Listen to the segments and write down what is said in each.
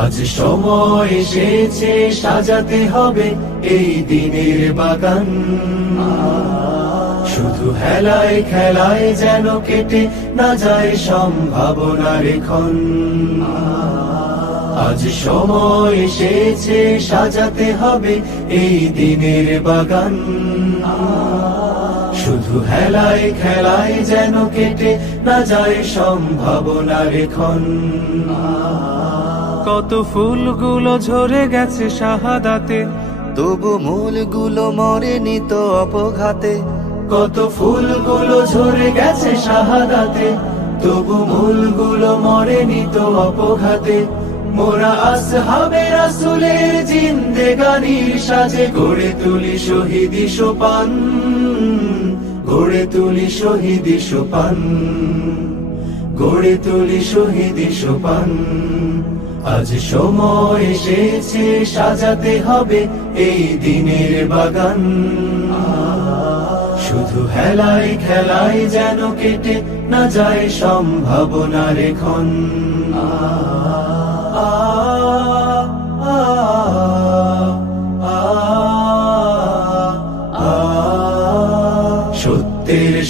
আজ সময় এসেছে, সাজাতে হবে এই দিনের বাগান। শুধু হেলায় খেলায় যেন কেটে না যায় সম্ভাবনা এখন। আজ সময় এসেছে, সাজাতে হবে এই দিনের বাগান। শুধু হেলায় খেলায় যেন কেটে না যায় সম্ভাবনার রেখন কত ফুলগুলো ঝরে গেছে শাহাদাতে তবু মূলগুলো মরেনি তো অপঘাতে। কত ফুলগুলো ঝরে গেছে শাহাদাতে তবু মূলগুলো মরেনি তো অপঘাতে। মোরা আসহাবে রাসুলের জিন্দেগানির সাজে গড়ে তুলি শহীদি সোপান। গড়ে তুলি শহীদি সোপান, গড়ে তুলি শহীদি সোপান। আজ সময় এসেছে, সাজাতে হবে এই দিনের বাগান। শুধু হেলায় খেলাই যেন কেটে না যায় সম্ভাবনার এখন। সত্যের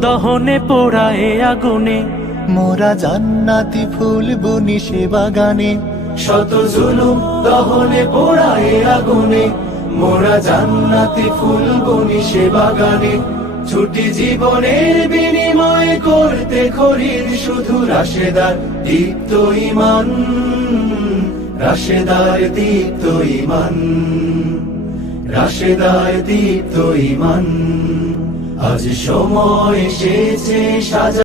দহনে পোড়া পোড়ায় আগুনে। মোরা জান্নাতি ফুল বুনি সে বাগানে শত জুলুম দহনে পোড়া পোড়ায় আগুনে। মোরা জান্নাতি ফুল বনি সে বাগানে ছুটি জীবনের বিনিময় করতে খরিদ শুধু রাশেদার দীপ্ত ইমান। রাশেদার দীপ্ত ইমান। রাশেদার দীপ্ত ইমান। আজ সময় এসেছে সাজা